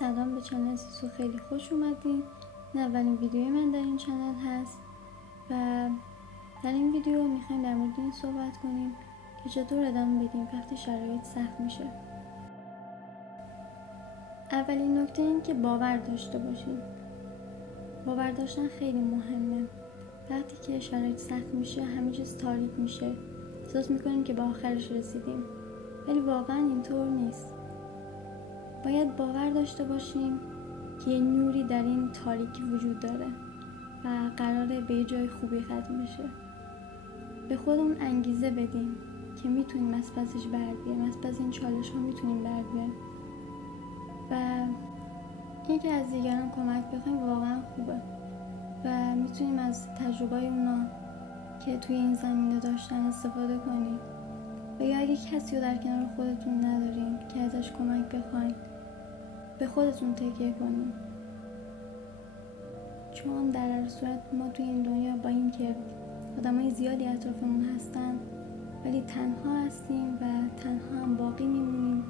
سلام به چنل سیسو، خیلی خوش اومدین. این اولین ویدیوی من در این چنل هست و در این ویدیو میخوایم در مورد این صحبت کنیم که چطور ادامه بدیم وقتی شرایط سخت میشه. اولین نکته این که باور داشته باشین. باور داشتن خیلی مهمه. وقتی که شرایط سخت میشه همه چیز تاریک میشه، احساس میکنیم که به آخرش رسیدیم، ولی واقعا اینطور نیست. باید باور داشته باشیم که یه نوری در این تاریکی وجود داره و قراره به یه جای خوبی ختم بشه. به خودمون انگیزه بدیم که میتونیم از پسش بر بیایم، از پس این چالش ها میتونیم بر بیایم و اینکه از دیگران کمک بخوایم واقعا خوبه و میتونیم از تجربه اونا که توی این زمینه داشتن استفاده کنیم. و یا اگه کسی رو در کنار خودتون ندارین که ازش کمک بخواین، به خودتون تکیه کنین، چون در هر صورت ما توی این دنیا با این که آدمای زیادی اطرافمون هستن ولی تنها هستیم و تنها هم باقی میمونیم.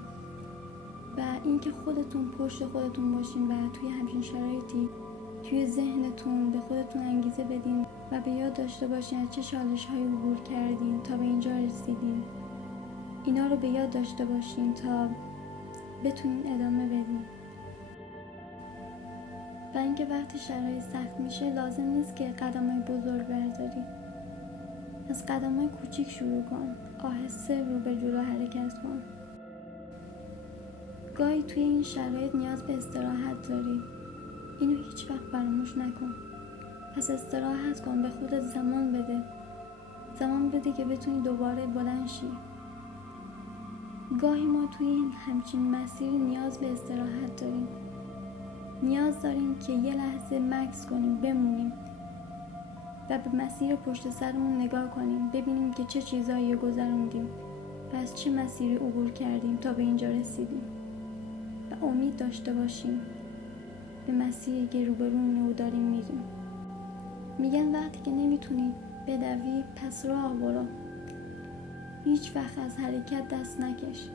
و اینکه خودتون پشت خودتون باشین و توی همچین شرایطی توی ذهنتون به خودتون انگیزه بدین و به یاد داشته باشین از چه چالش‌هایی عبور کردین تا به اینجا رسیدین. اینا رو به یاد داشته باشین تا بتونین ادامه بدین. و اینکه وقتی شرایط سخت میشه لازم نیست که قدم‌های بزرگ برداری. از قدم‌های کوچیک شروع کن، آهسته رو به جلو حرکت کن. گاهی توی این شرایط نیاز به استراحت داری، اینو هیچ وقت فراموش نکن. پس استراحت کن، به خودت زمان بده که بتونی دوباره بلند شی. گاهی ما توی این همچین مسیر نیاز به استراحت داریم، نیاز داریم که یه لحظه مکث کنیم، بمونیم و به مسیر پشت سرمون نگاه کنیم، ببینیم که چه چیزایی گذروندیم و از چه مسیری عبور کردیم تا به اینجا رسیدیم و امید داشته باشیم به مسیری که روبرومونه و داریم میریم. میگن وقتی که نمیتونی بدوی پس راه برو. هیچ وقت از حرکت دست نکش.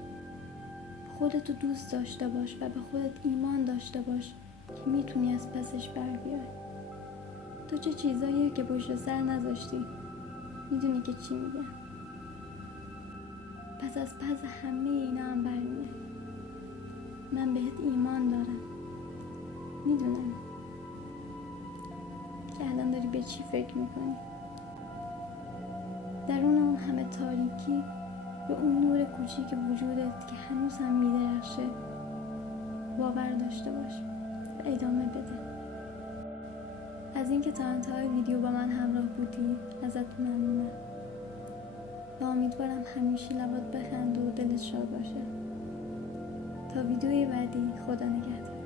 خودتو دوست داشته باش و به خودت ایمان داشته باش که میتونی از پسش بر بیای. تو چه چیزایی که پشت سر نذاشتی، میدونی که چی میگم. پس از پس همه اینا هم برمیای. من بهت ایمان دارم. میدونم که الان داری به چی فکر میکنی. درون اون همه تاریکی به اون نور کوچیک وجودت که هنوز هم میدرخشه باور داشته باش و ادامه بده. از اینکه تا انتهای ویدیو با من همراه بودی ازت ممنونم و امیدوارم همیشه لبات بخند و دلت شاد باشه. تا ویدیوی بعدی، خدا نگهدار.